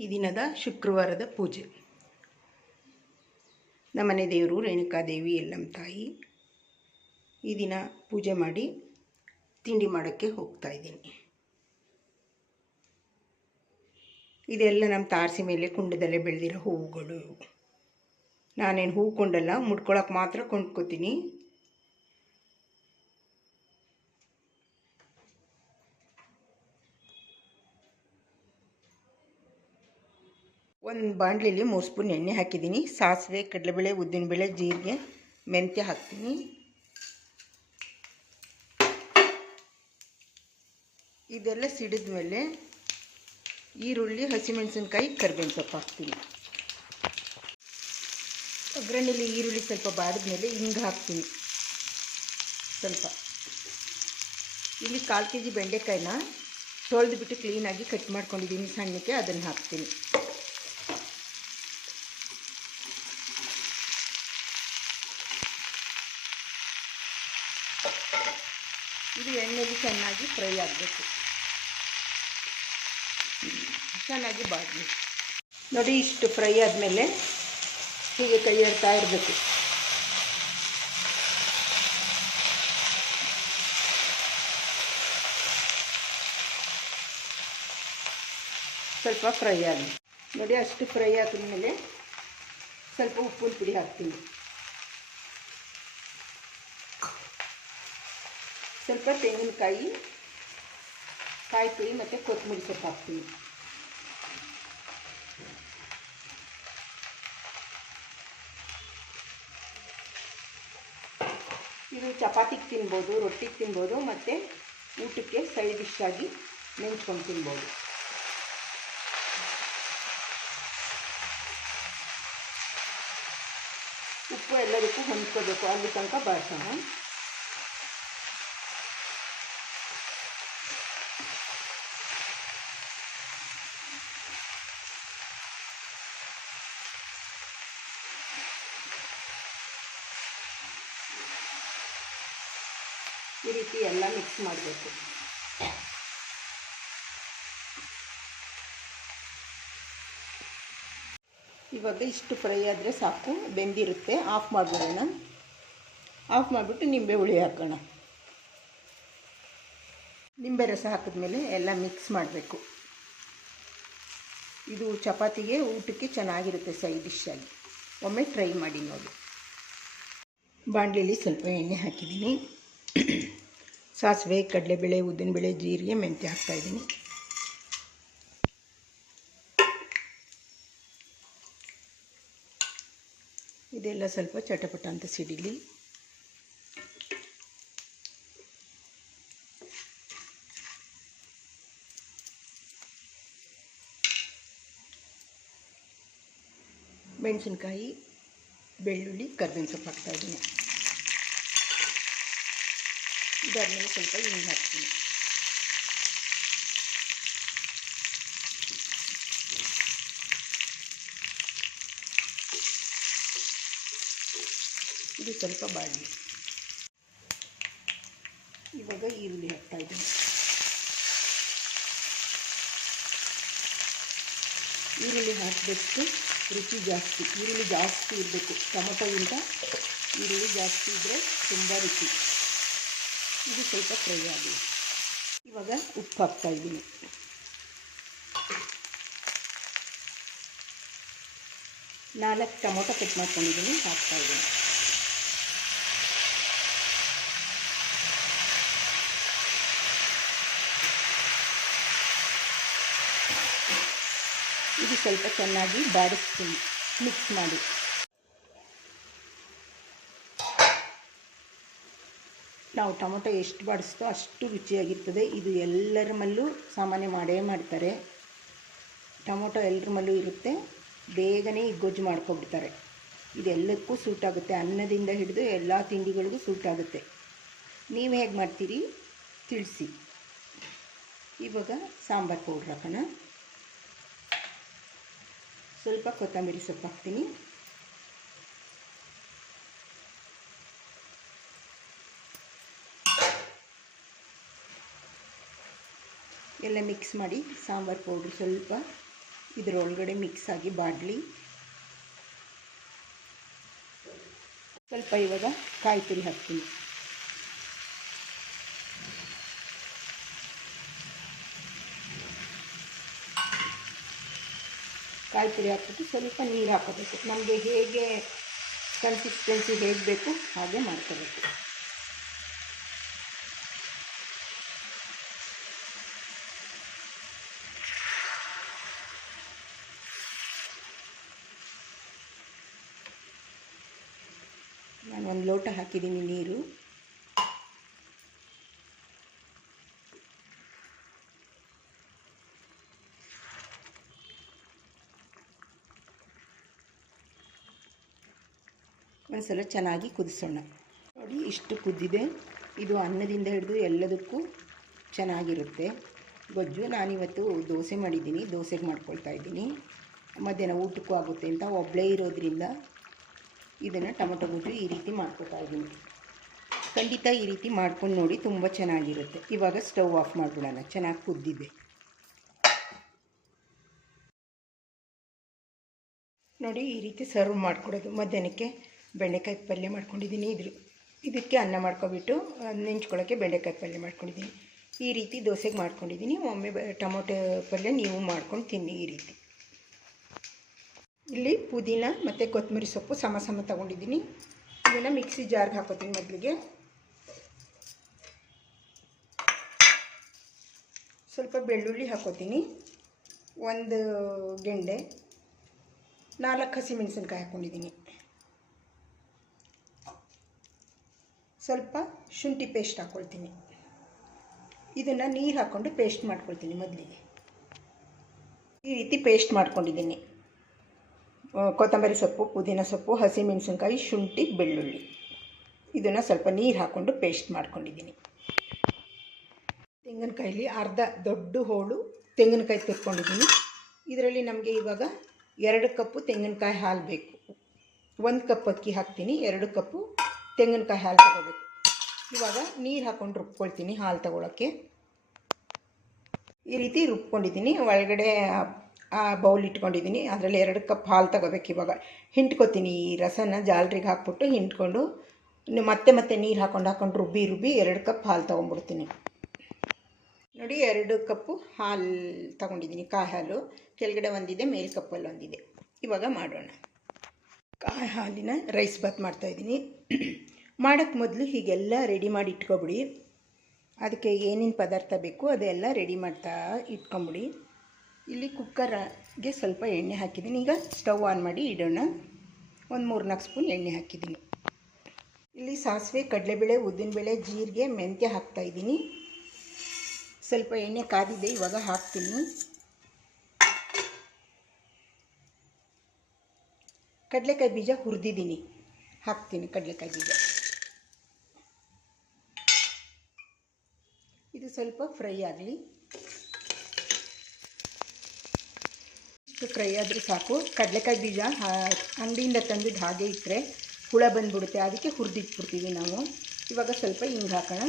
ಈ ದಿನದ ಶುಕ್ರವಾರದ ಪೂಜೆ. ನಮ್ಮನೆ ದೇವರು ರೇಣುಕಾದೇವಿ ಎಲ್ಲಮ್ಮ ತಾಯಿ. ಈ ದಿನ ಪೂಜೆ ಮಾಡಿ ತಿಂಡಿ ಮಾಡೋಕ್ಕೆ ಹೋಗ್ತಾ ಇದ್ದೀನಿ. ಇದೆಲ್ಲ ನಮ್ಮ ತಾರಸಿ ಮೇಲೆ ಕುಂಡದಲ್ಲೇ ಬೆಳೆದಿರೋ ಹೂವುಗಳು. ನಾನೇನು ಹೂವು ಕೊಂಡಲ್ಲ, ಮುಡ್ಕೊಳಕ್ಕೆ ಮಾತ್ರ ಕೊಂಡ್ಕೊತೀನಿ. ಒಂದು ಬಾಣಲೆಯಲ್ಲಿ 3 ಸ್ಪೂನ್ ಎಣ್ಣೆ ಹಾಕಿದ್ದೀನಿ. ಸಾಸಿವೆ, ಕಡಲೆಬೇಳೆ, ಉದ್ದಿನಬೇಳೆ, ಜೀರಿಗೆ, ಮೆಂತ್ಯ ಹಾಕ್ತೀನಿ. ಇದೆಲ್ಲ ಸಿಡಿದ ಮೇಲೆ ಈರುಳ್ಳಿ, ಹಸಿಮೆಣಸಿನ್ಕಾಯಿ, ಕರಿಬೇವಿನ ಸೊಪ್ಪು ಹಾಕ್ತೀನಿ. ಒಗ್ಗರಣೆಯಲ್ಲಿ ಈರುಳ್ಳಿ ಸ್ವಲ್ಪ ಬಾಡಿದ ಮೇಲೆ ಹಿಂಗೆ ಹಾಕ್ತೀನಿ ಸ್ವಲ್ಪ. ಇಲ್ಲಿ 1/4 kg ಬೆಂಡೆಕಾಯಿನ ತೊಳೆದುಬಿಟ್ಟು ಕ್ಲೀನಾಗಿ ಕಟ್ ಮಾಡ್ಕೊಂಡಿದ್ದೀನಿ ಸಣ್ಣಕ್ಕೆ, ಅದನ್ನು ಹಾಕ್ತೀನಿ. ಇದು ಎಣ್ಣೆಯಲ್ಲಿ ಚೆನ್ನಾಗಿ ಫ್ರೈ ಆಗಬೇಕು, ಚೆನ್ನಾಗಿ ಬಾಡಲಿ. ನೋಡಿ, ಇಷ್ಟು ಫ್ರೈ ಆದಮೇಲೆ ಹೀಗೆ ಕೈ ಎಡ್ತಾ ಇರಬೇಕು. ಸ್ವಲ್ಪ ಫ್ರೈ ಆಗಲಿ. ನೋಡಿ, ಅಷ್ಟು ಫ್ರೈ ಆದಮೇಲೆ ಸ್ವಲ್ಪ ಉಪ್ಪಿನ ಪುಡಿ ಹಾಕ್ತೀನಿ. ಸ್ವಲ್ಪ ತೆಂಗಿನಕಾಯಿ, ಕಾಯಿ ತುರಿ ಮತ್ತು ಕೊತ್ತಂಬರಿ ಸೊಪ್ಪು ಹಾಕ್ತೀನಿ. ಇದು ಚಪಾತಿಗೆ ತಿನ್ಬೋದು, ರೊಟ್ಟಿಗೆ ತಿನ್ಬೋದು, ಮತ್ತು ಊಟಕ್ಕೆ ಸೈಡ್ ಡಿಶ್ ಆಗಿ ನೆಂಚ್ಕೊಂಡು ತಿನ್ಬೋದು. ಉಪ್ಪು ಎಲ್ಲದಕ್ಕೂ ಹೊಂದ್ಕೋಬೇಕು, ಅಲ್ಲಿ ತನಕ ಬಾಡ್ಸೋಣ. ಈ ರೀತಿ ಎಲ್ಲ ಮಿಕ್ಸ್ ಮಾಡಬೇಕು. ಇವಾಗ ಇಷ್ಟು ಫ್ರೈ ಆದರೆ ಸಾಕು, ಬೆಂದಿರುತ್ತೆ. ಆಫ್ ಮಾಡಿಬಿಡೋಣ. ಆಫ್ ಮಾಡಿಬಿಟ್ಟು ನಿಂಬೆ ಹುಳಿ ಹಾಕೋಣ. ನಿಂಬೆ ರಸ ಹಾಕಿದ್ಮೇಲೆ ಎಲ್ಲ ಮಿಕ್ಸ್ ಮಾಡಬೇಕು. ಇದು ಚಪಾತಿಗೆ, ಊಟಕ್ಕೆ ಚೆನ್ನಾಗಿರುತ್ತೆ ಸೈಡ್ ಡಿಶ್ ಆಗಿ. ಒಮ್ಮೆ ಟ್ರೈ ಮಾಡಿ ನೋಡಿ. ಬಾಣಲೆಯಲ್ಲಿ ಸ್ವಲ್ಪ ಎಣ್ಣೆ ಹಾಕಿದ್ದೀನಿ. ಸಾಸಿವೆ, ಕಡಲೆಬೇಳೆ, ಉದ್ದಿನಬೇಳೆ, ಜೀರಿಗೆ, ಮೆಂತ್ಯ ಹಾಕ್ತಾಯಿದ್ದೀನಿ. ಇದೆಲ್ಲ ಸ್ವಲ್ಪ ಚಟಪಟ ಅಂತ ಸಿಡಿಲಿ. ಮೆಣಸಿನ್ಕಾಯಿ, ಬೆಳ್ಳುಳ್ಳಿ, ಕರಿಬೇವಿನ ಸೊಪ್ಪು ಹಾಕ್ತಾಯಿದ್ದೀನಿ. ಇದಾದ್ಮೇಲೆ ಸ್ವಲ್ಪ ಹಿಂಗೆ ಹಾಕ್ತೀನಿ. ಇದು ಸ್ವಲ್ಪ ಬಾಡಲಿ. ಇವಾಗ ಈರುಳ್ಳಿ ಹಾಕ್ತಾಯಿದ್ದೀನಿ. ಈರುಳ್ಳಿ ಹಾಕಿದಷ್ಟು ರುಚಿ ಜಾಸ್ತಿ. ಈರುಳ್ಳಿ ಜಾಸ್ತಿ ಇರಬೇಕು. ಟೊಮೊಟೊಗಿಂತ ಈರುಳ್ಳಿ ಜಾಸ್ತಿ ಇದ್ದರೆ ತುಂಬ ರುಚಿ. ಇದು ಸ್ವಲ್ಪ ಫ್ರೈ ಆಗಲಿ. ಇವಾಗ ಉಪ್ಪು ಹಾಕ್ತಾಯಿದ್ದೀನಿ. ನಾಲ್ಕು ಟೊಮೊಟೊ ಕಟ್ ಮಾಡ್ಕೊಂಡಿದ್ದೀನಿ, ಹಾಕ್ತಾಯಿದ್ದೀನಿ. ಇದು ಸ್ವಲ್ಪ ಚೆನ್ನಾಗಿ ಬಾಡಿಸ್ತೀನಿ, ಮಿಕ್ಸ್ ಮಾಡಿ. ನಾವು ಟೊಮೊಟೊ ಎಷ್ಟು ಬಾಡಿಸ್ತೋ ಅಷ್ಟು ರುಚಿಯಾಗಿರ್ತದೆ. ಇದು ಎಲ್ಲರ ಮಲ್ಲೂ ಸಾಮಾನ್ಯ ಮಾಡೇ ಮಾಡ್ತಾರೆ. ಟೊಮೊಟೊ ಎಲ್ಲರ ಮಲ್ಲೂ ಇರುತ್ತೆ. ಬೇಗನೆ ಗೊಜ್ಜು ಮಾಡ್ಕೊಬಿಡ್ತಾರೆ. ಇದೆಲ್ಲಕ್ಕೂ ಸೂಟ್ ಆಗುತ್ತೆ. ಅನ್ನದಿಂದ ಹಿಡಿದು ಎಲ್ಲ ತಿಂಡಿಗಳಿಗೂ ಸೂಟ್ ಆಗುತ್ತೆ. ನೀವು ಹೇಗೆ ಮಾಡ್ತೀರಿ ತಿಳಿಸಿ. ಇವಾಗ ಸಾಂಬಾರು ಪೌಡ್ರ್ ಹಾಕೋಣ. ಸ್ವಲ್ಪ ಕೊತ್ತಂಬರಿ ಸೊಪ್ಪು ಹಾಕ್ತೀನಿ. ಎಲ್ಲ ಮಿಕ್ಸ್ ಮಾಡಿ ಸಾಂಬಾರು ಪೌಡ್ರ್ ಸ್ವಲ್ಪ ಇದರೊಳಗಡೆ ಮಿಕ್ಸ್ ಆಗಿ ಬಾಡಲಿ. ಸ್ವಲ್ಪ ಇವಾಗ ಕಾಯಿ ತುರಿ ಹಾಕ್ತೀನಿ. ಕಾಯಿ ತುರಿ ಹಾಕ್ಬಿಟ್ಟು ಸ್ವಲ್ಪ ನೀರು ಹಾಕೋಬೇಕು. ನಮಗೆ ಹೇಗೆ ಕನ್ಸಿಸ್ಟೆನ್ಸಿ ಹೇಗೆ ಬೇಕು ಹಾಗೆ ಮಾಡ್ಕೋಬೇಕು. ನಾನು 1 ಲೋಟ ಹಾಕಿದ್ದೀನಿ ನೀರು. ಒಂದ್ಸಲ ಚೆನ್ನಾಗಿ ಕುದಿಸೋಣ. ನೋಡಿ ಇಷ್ಟು ಕುದ್ದಿದೆ. ಇದು ಅನ್ನದಿಂದ ಹಿಡಿದು ಎಲ್ಲದಕ್ಕೂ ಚೆನ್ನಾಗಿರುತ್ತೆ ಗೊಜ್ಜು. ನಾನಿವತ್ತು ದೋಸೆ ಮಾಡಿದ್ದೀನಿ, ದೋಸೆಗೆ ಮಾಡ್ಕೊಳ್ತಾ ಇದ್ದೀನಿ. ಮಧ್ಯಾಹ್ನ ಊಟಕ್ಕೂ ಆಗುತ್ತೆ ಅಂತ ಒಬ್ಬಳೇ ಇರೋದ್ರಿಂದ ಇದನ್ನು ಟೊಮೊಟೊ ಗೊಜ್ಜು ಈ ರೀತಿ ಮಾಡ್ಕೊತಾ ಇದ್ದೀನಿ. ಖಂಡಿತ ಈ ರೀತಿ ಮಾಡ್ಕೊಂಡು ನೋಡಿ, ತುಂಬ ಚೆನ್ನಾಗಿರುತ್ತೆ. ಇವಾಗ ಸ್ಟವ್ ಆಫ್ ಮಾಡಿಬಿಡೋಣ. ಚೆನ್ನಾಗಿ ಕುದ್ದಿದೆ ನೋಡಿ. ಈ ರೀತಿ ಸರ್ವ್ ಮಾಡಿಕೊಡೋದು. ಮಧ್ಯಾಹ್ನಕ್ಕೆ ಬೆಂಡೆಕಾಯಿ ಪಲ್ಯ ಮಾಡ್ಕೊಂಡಿದ್ದೀನಿ. ಇದಕ್ಕೆ ಅನ್ನ ಮಾಡ್ಕೊಬಿಟ್ಟು ನೆಂಚ್ಕೊಳ್ಳೋಕ್ಕೆ ಬೆಂಡೆಕಾಯಿ ಪಲ್ಯ ಮಾಡ್ಕೊಂಡಿದ್ದೀನಿ. ಈ ರೀತಿ ದೋಸೆಗೆ ಮಾಡ್ಕೊಂಡಿದ್ದೀನಿ. ಒಮ್ಮೆ ಟೊಮೊಟೊ ಪಲ್ಯ ನೀವು ಮಾಡ್ಕೊಂಡು ತಿನ್ನಿ ಈ ರೀತಿ. ಇಲ್ಲಿ ಪುದೀನ ಮತ್ತು ಕೊತ್ತಂಬರಿ ಸೊಪ್ಪು ಸಮ ಸಮ ತೊಗೊಂಡಿದ್ದೀನಿ. ಇದನ್ನು ಮಿಕ್ಸಿ ಜಾರ್ಗೆ ಹಾಕೋತೀನಿ. ಮೊದಲಿಗೆ ಸ್ವಲ್ಪ ಬೆಳ್ಳುಳ್ಳಿ ಹಾಕೋತೀನಿ, 1 ಗೆಂಡೆ, 4 ಹಸಿಮೆಣಸಿನ್ಕಾಯಿ ಹಾಕ್ಕೊಂಡಿದ್ದೀನಿ. ಸ್ವಲ್ಪ ಶುಂಠಿ ಪೇಸ್ಟ್ ಹಾಕ್ಕೊಳ್ತೀನಿ. ಇದನ್ನು ನೀರು ಹಾಕ್ಕೊಂಡು ಪೇಸ್ಟ್ ಮಾಡ್ಕೊಳ್ತೀನಿ. ಮೊದಲಿಗೆ ಈ ರೀತಿ ಪೇಸ್ಟ್ ಮಾಡ್ಕೊಂಡಿದ್ದೀನಿ. ಕೊತ್ತಂಬರಿ ಸೊಪ್ಪು, ಪುದೀನ ಸೊಪ್ಪು, ಹಸಿಮೆಣಸಿನ್ಕಾಯಿ, ಶುಂಠಿ, ಬೆಳ್ಳುಳ್ಳಿ, ಇದನ್ನು ಸ್ವಲ್ಪ ನೀರು ಹಾಕ್ಕೊಂಡು ಪೇಸ್ಟ್ ಮಾಡ್ಕೊಂಡಿದ್ದೀನಿ. ತೆಂಗಿನಕಾಯಲ್ಲಿ ಅರ್ಧ ದೊಡ್ಡ ಹೋಳು ತೆಂಗಿನಕಾಯಿ ತುರ್ಕೊಂಡಿದ್ದೀನಿ. ಇದರಲ್ಲಿ ನಮಗೆ ಇವಾಗ 2 ಕಪ್ಪು ತೆಂಗಿನಕಾಯಿ ಹಾಲು ಬೇಕು. 1 ಕಪ್ ಅಕ್ಕಿ ಹಾಕ್ತೀನಿ, 2 ಕಪ್ಪು ತೆಂಗಿನಕಾಯಿ ಹಾಲು ತಗೋಬೇಕು. ಇವಾಗ ನೀರು ಹಾಕ್ಕೊಂಡು ರುಬ್ಕೊಳ್ತೀನಿ. ಹಾಲು ತಗೊಳ್ಳೋಕ್ಕೆ ಈ ರೀತಿ ರುಬ್ಕೊಂಡಿದ್ದೀನಿ. ಒಳಗಡೆ ಬೌಲ್ ಇಟ್ಕೊಂಡಿದ್ದೀನಿ. ಅದರಲ್ಲಿ 2 ಕಪ್ ಹಾಲು ತಗೋಬೇಕು. ಇವಾಗ ಹಿಂಡ್ಕೊತೀನಿ. ಈ ರಸನ ಜಾಲರಿಗೆ ಹಾಕ್ಬಿಟ್ಟು ಹಿಂಡ್ಕೊಂಡು ಮತ್ತೆ ನೀರು ಹಾಕ್ಕೊಂಡು ರುಬ್ಬಿ 2 ಕಪ್ ಹಾಲು ತೊಗೊಂಡ್ಬಿಡ್ತೀನಿ. ನೋಡಿ 2 ಕಪ್ಪು ಹಾಲು ತಗೊಂಡಿದ್ದೀನಿ. ಕಾಯಿ ಹಾಲು ಕೆಳಗಡೆ ಒಂದಿದೆ, ಮೇಲ್ ಕಪ್ಪಲ್ಲಿ ಒಂದಿದೆ. ಇವಾಗ ಮಾಡೋಣ. ಕಾಯಿ ಹಾಲಿನ ರೈಸ್ ಬಾತ್ ಮಾಡ್ತಾಯಿದ್ದೀನಿ. ಮಾಡೋಕ್ಕೆ ಮೊದಲು ಹೀಗೆಲ್ಲ ರೆಡಿ ಮಾಡಿ ಇಟ್ಕೊಬಿಡಿ. ಅದಕ್ಕೆ ಏನೇನು ಪದಾರ್ಥ ಬೇಕು ಅದೆಲ್ಲ ರೆಡಿ ಮಾಡ್ತಾ ಇಟ್ಕೊಂಬಿಡಿ. ಇಲ್ಲಿ ಕುಕ್ಕರ್ಗೆ ಸ್ವಲ್ಪ ಎಣ್ಣೆ ಹಾಕಿದ್ದೀನಿ. ಈಗ ಸ್ಟವ್ ಆನ್ ಮಾಡಿ ಇಡೋಣ. ಒಂದು 3-4 ಸ್ಪೂನ್ ಎಣ್ಣೆ ಹಾಕಿದ್ದೀನಿ. ಇಲ್ಲಿ ಸಾಸಿವೆ, ಕಡಲೆಬೇಳೆ, ಉದ್ದಿನಬೇಳೆ, ಜೀರಿಗೆ, ಮೆಂತ್ಯ ಹಾಕ್ತಾಯಿದ್ದೀನಿ. ಸ್ವಲ್ಪ ಎಣ್ಣೆ ಕಾದಿದೆ, ಇವಾಗ ಹಾಕ್ತೀನಿ. ಕಡಲೆಕಾಯಿ ಬೀಜ ಹುರಿದಿದ್ದೀನಿ, ಹಾಕ್ತೀನಿ ಕಡಲೆಕಾಯಿ ಬೀಜ. ಇದು ಸ್ವಲ್ಪ ಫ್ರೈ ಆಗಲಿ. ಇಷ್ಟು ಫ್ರೈ ಆದರೆ ಸಾಕು. ಕಡಲೆಕಾಯಿ ಬೀಜ ಅಂಗಡಿಯಿಂದ ತಂದಿದ್ದು ಹಾಗೆ ಇಟ್ಟರೆ ಹುಳ ಬಂದುಬಿಡುತ್ತೆ, ಅದಕ್ಕೆ ಹುರಿದಿಟ್ಬಿಡ್ತೀವಿ ನಾವು. ಇವಾಗ ಸ್ವಲ್ಪ ಹಿಂಗೆ ಹಾಕೋಣ.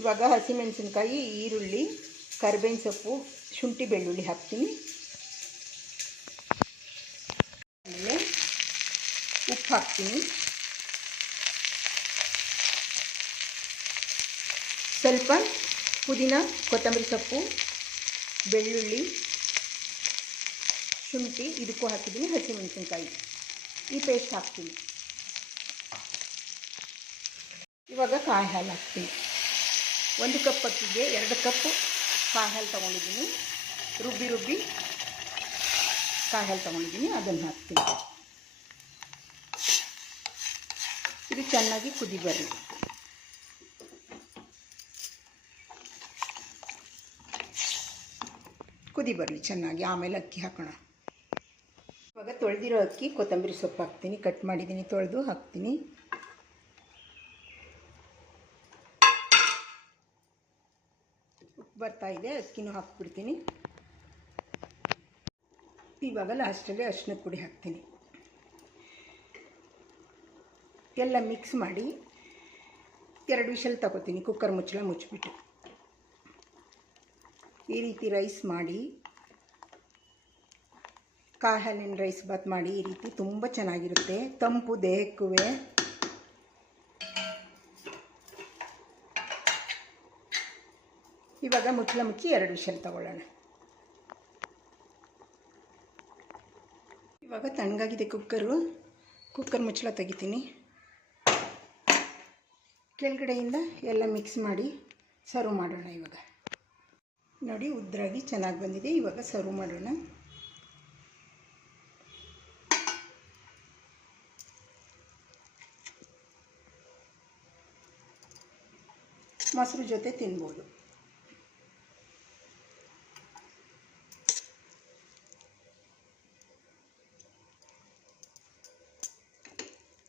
ಇವಾಗ ಹಸಿಮೆಣಸಿನ್ಕಾಯಿ, ಈರುಳ್ಳಿ, ಕರಿಬೇವಿನ ಸೊಪ್ಪು, ಶುಂಠಿ, ಬೆಳ್ಳುಳ್ಳಿ ಹಾಕ್ತೀನಿ. ಆಮೇಲೆ ಉಪ್ಪು ಹಾಕ್ತೀನಿ. ಸ್ವಲ್ಪ ಪುದೀನ, ಕೊತ್ತಂಬರಿ ಸೊಪ್ಪು, ಬೆಳ್ಳುಳ್ಳಿ, ಶುಂಠಿ ಇದಕ್ಕೂ ಹಾಕಿದ್ದೀನಿ. ಹಸಿಮೆಣಸಿನ್ಕಾಯಿ ಈ ಪೇಸ್ಟ್ ಹಾಕ್ತೀನಿ. ಇವಾಗ ಕಾಯಿ ಹಾಲು ಹಾಕ್ತೀನಿ. 1 ಕಪ್ ಅಕ್ಕಿಗೆ 2 ಕಪ್ಪು ಕಾಯಿ ಹಾಲು ತೊಗೊಂಡಿದ್ದೀನಿ. ರುಬ್ಬಿ ಕಾಯಿ ಹಾಲು ತೊಗೊಂಡಿದ್ದೀನಿ, ಅದನ್ನು ಹಾಕ್ತೀನಿ. ಇದು ಚೆನ್ನಾಗಿ ಕುದಿ ಬರಲಿ. ಚೆನ್ನಾಗಿ, ಆಮೇಲೆ ಅಕ್ಕಿ ಹಾಕೋಣ. ಇವಾಗ ತೊಳೆದಿರೋ ಅಕ್ಕಿ, ಕೊತ್ತಂಬರಿ ಸೊಪ್ಪು ಹಾಕ್ತೀನಿ. ಕಟ್ ಮಾಡಿದ್ದೀನಿ, ತೊಳೆದು ಹಾಕ್ತೀನಿ. ಉಪ್ಪು ಬರ್ತಾಯಿದೆ, ಅಕ್ಕಿನೂ ಹಾಕ್ಬಿಡ್ತೀನಿ. ಇವಾಗ ಲಾಸ್ಟಲ್ಲಿ ಅರಿಶಿನದ ಪುಡಿ ಹಾಕ್ತೀನಿ. ಎಲ್ಲ ಮಿಕ್ಸ್ ಮಾಡಿ 2 ವಿಷಲ್ ತಗೋತೀನಿ. ಕುಕ್ಕರ್ ಮುಚ್ಚಳ ಮುಚ್ಚಿಬಿಟ್ಟು ಈ ರೀತಿ ರೈಸ್ ಮಾಡಿ, ಕಾಯಿ ಹಾಲಿನ ರೈಸ್ ಬಾತ್ ಮಾಡಿ ಈ ರೀತಿ ತುಂಬ ಚೆನ್ನಾಗಿರುತ್ತೆ, ತಂಪು ದೇಹಕ್ಕೂ. ಇವಾಗ ಮುಚ್ಚಳ ಮುಚ್ಚಿ 2 ವಿಷಲ್ ತಗೊಳ್ಳೋಣ. ಇವಾಗ ತಣ್ಣಗಾಗಿದೆ ಕುಕ್ಕರ್ ಮುಚ್ಚಳ ತೆಗಿತೀನಿ. ಕೆಳಗಡೆಯಿಂದ ಎಲ್ಲ ಮಿಕ್ಸ್ ಮಾಡಿ ಸರ್ವ್ ಮಾಡೋಣ. ಇವಾಗ ನೋಡಿ ಉದ್ರಾಗಿ ಚೆನ್ನಾಗಿ ಬಂದಿದೆ. ಇವಾಗ ಸರ್ವ್ ಮಾಡೋಣ. ಮೊಸರು ಜೊತೆ ತಿನ್ಬೋದು.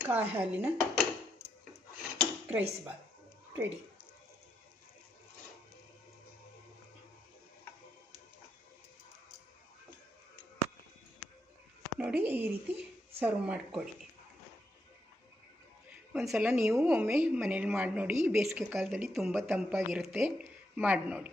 ಕಾಯಿ ಹಾಲಿನ ರೈಸ್ ಬಾತ್ ರೆಡಿ. ನೋಡಿ ಈ ರೀತಿ ಸರ್ವ್ ಮಾಡಿಕೊಡಿ. ಒಂದು ಸಲ ನೀವು ಒಮ್ಮೆ ಮನೇಲಿ ಮಾಡಿ ನೋಡಿ. ಬೇಸಿಗೆ ಕಾಲದಲ್ಲಿ ತುಂಬ ತಂಪಾಗಿರುತ್ತೆ, ಮಾಡಿ ನೋಡಿ.